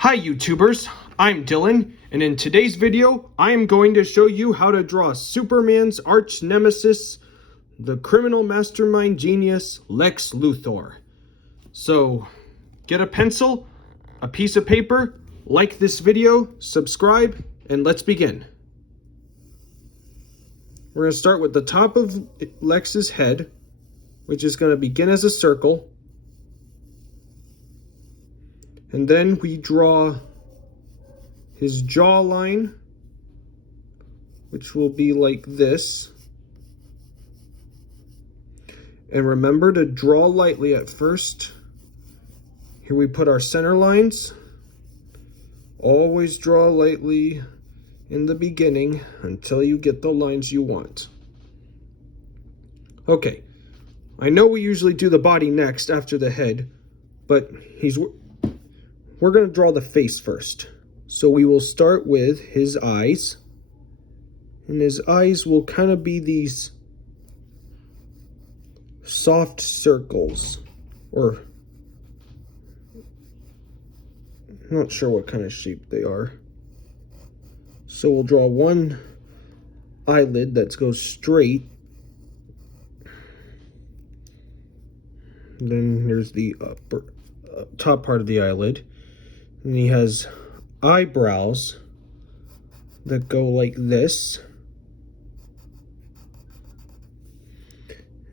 Hi YouTubers, I'm Dylan, and in today's video, I am going to show you how to draw Superman's arch nemesis, the criminal mastermind genius, Lex Luthor. So, get a pencil, a piece of paper, like this video, subscribe, and let's begin. We're going to start with the top of Lex's head, which is going to begin as a circle. And then we draw his jawline, which will be like this. And remember to draw lightly at first. Here we put our center lines. Always draw lightly in the beginning until you get the lines you want. Okay, I know we usually do the body next after the head, but we're going to draw the face first. So we will start with his eyes. And his eyes will kind of be these soft circles, or I'm not sure what kind of shape they are. So we'll draw one eyelid that goes straight. And then here's the top part of the eyelid. And he has eyebrows that go like this.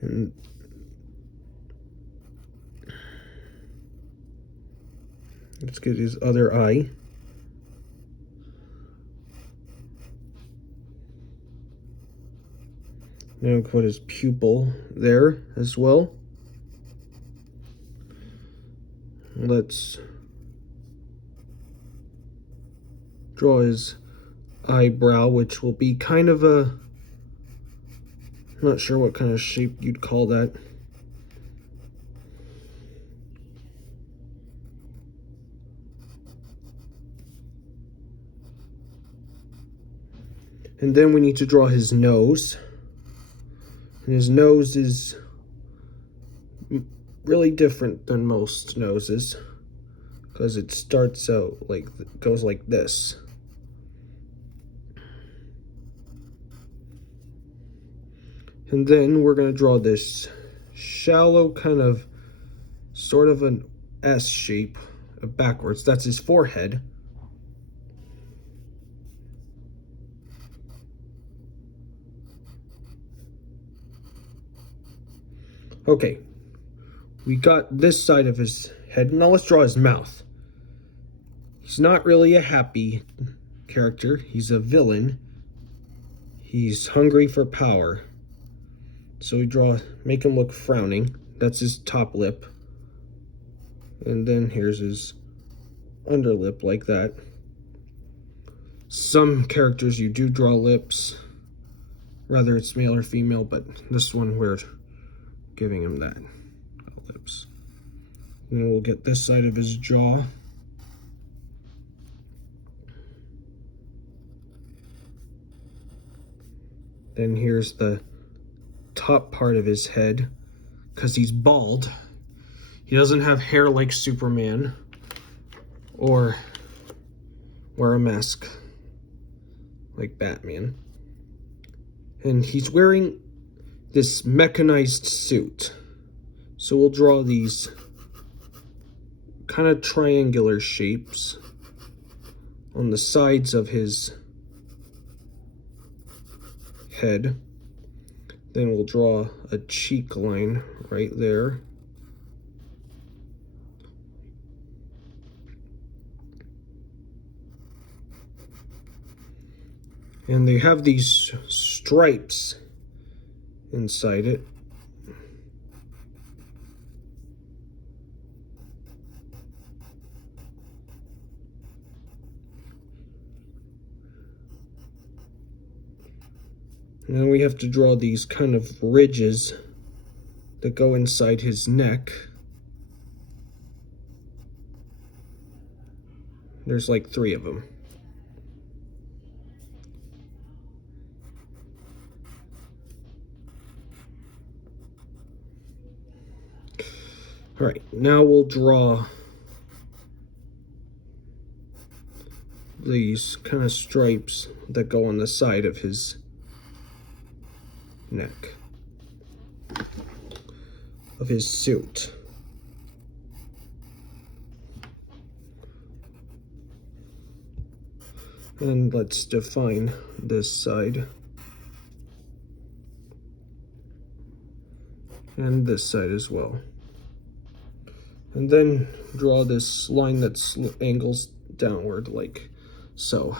And let's get his other eye. Now put his pupil there as well. Let's draw his eyebrow, which will be kind of a, I'm not sure what kind of shape you'd call that. And then we need to draw his nose. And his nose is really different than most noses because it starts out like, goes like this. And then we're going to draw this shallow kind of sort of an S shape backwards. That's his forehead. Okay, we got this side of his head. Now let's draw his mouth. He's not really a happy character. He's a villain. He's hungry for power. So we make him look frowning. That's his top lip. And then here's his underlip like that. Some characters you do draw lips, whether it's male or female, but this one we're giving him that lips. And then we'll get this side of his jaw. Then here's the top part of his head, because he's bald. He doesn't have hair like Superman or wear a mask like Batman. And he's wearing this mechanized suit. So we'll draw these kind of triangular shapes on the sides of his head. Then we'll draw a cheek line right there. And they have these stripes inside it. And then we have to draw these kind of ridges that go inside his neck. There's like 3 of them. All right, now we'll draw these kind of stripes that go on the side of his neck, of his suit. And let's define this side. And this side as well. And then draw this line that angles downward like so.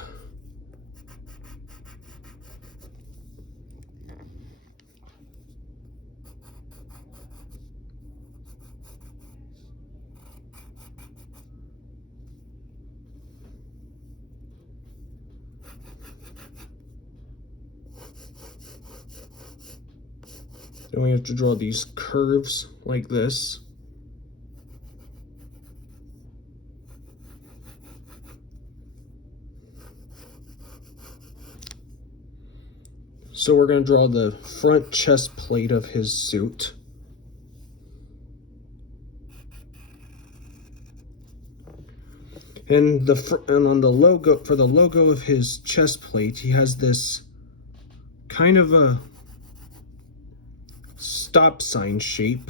Then we have to draw these curves like this. So we're going to draw the front chest plate of his suit. And on the logo, for the logo of his chest plate, he has this kind of a stop sign shape,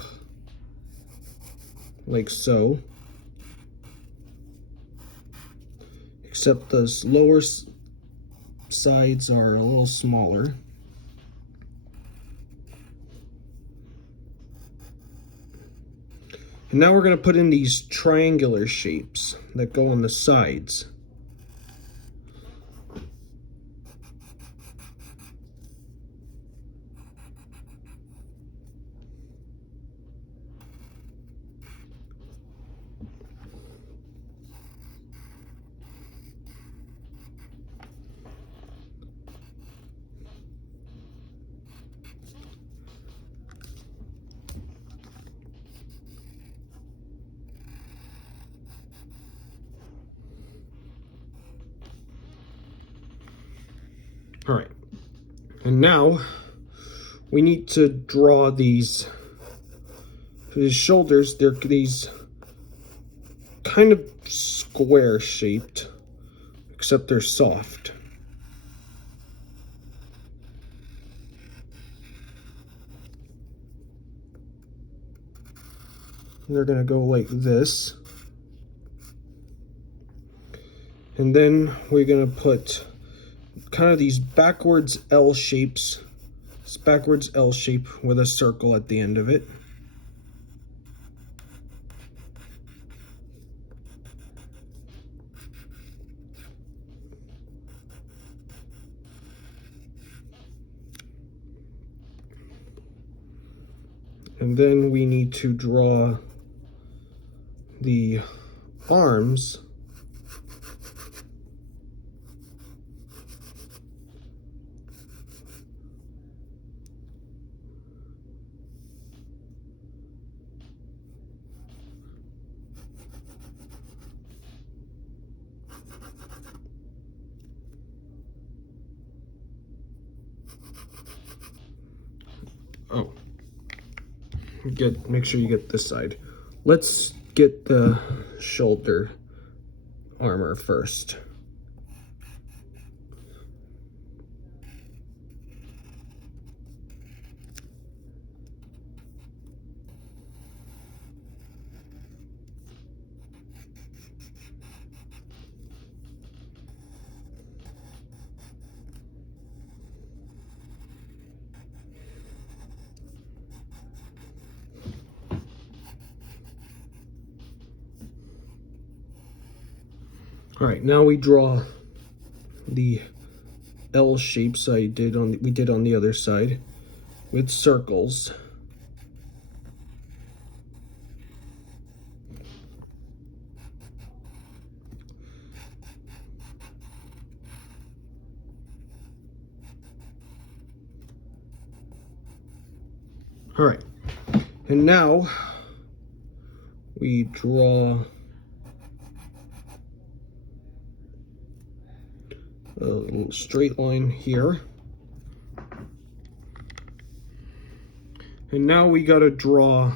like so. Except the lower sides are a little smaller. And now we're going to put in these triangular shapes that go on the sides. All right, and now we need to draw these, his shoulders. They're these kind of square shaped, except they're soft. And they're gonna go like this. And then we're gonna put kind of these backwards L shapes. This backwards L shape with a circle at the end of it. And then we need to draw the arms. Oh, make sure you get this side. Let's get the shoulder armor first. All right, now we draw the L shapes we did on the other side with circles. All right, and now we draw a little straight line here. And now we got to draw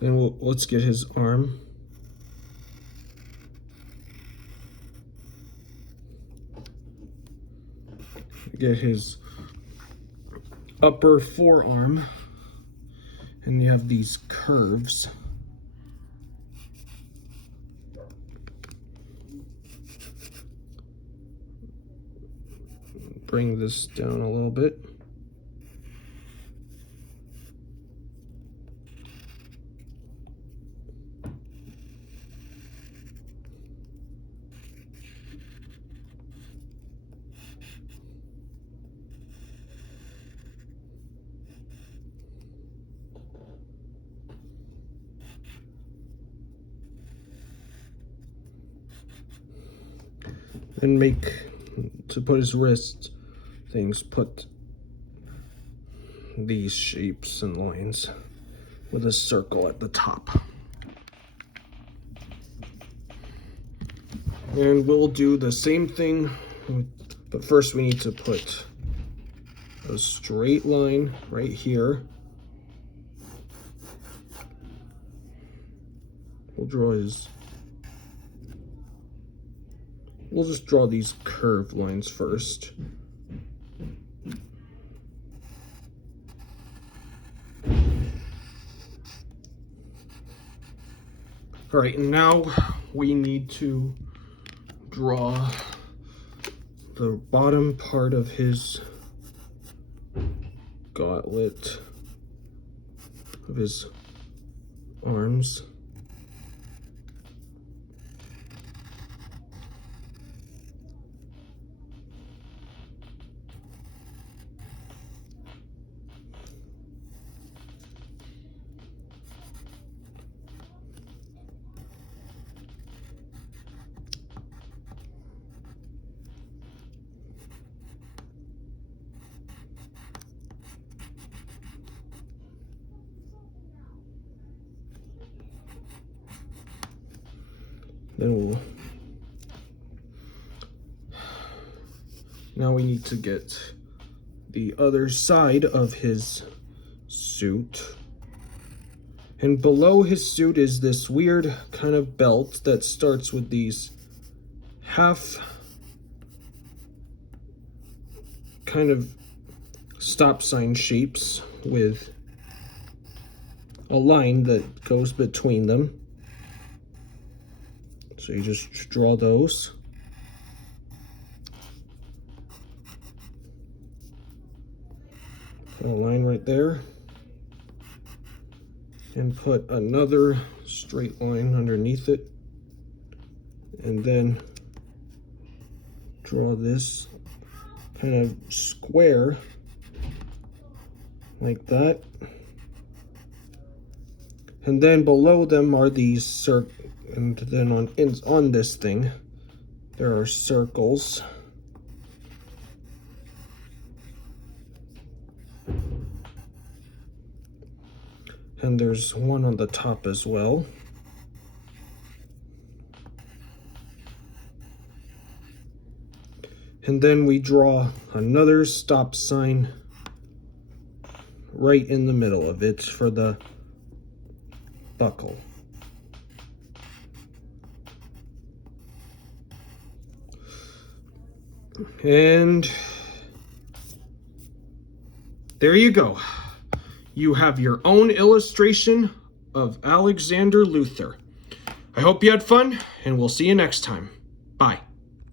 And let's get his arm. Get his upper forearm. And you have these curves. Bring this down a little bit. And make, to put his wrist things, put these shapes and lines with a circle at the top. And we'll do the same thing, but first we need to put a straight line right here. We'll just draw these curved lines first. All right, now we need to draw the bottom part of his gauntlet, of his arms. Now we need to get the other side of his suit. And below his suit is this weird kind of belt that starts with these half kind of stop sign shapes with a line that goes between them. So you just draw those. Put a line right there. And put another straight line underneath it. And then draw this kind of square like that. And then below them are these circles. And then on this thing, there are circles. And there's one on the top as well. And then we draw another stop sign right in the middle of it for the buckle. And there you go. You have your own illustration of Alexander Luthor. I hope you had fun, and we'll see you next time. Bye.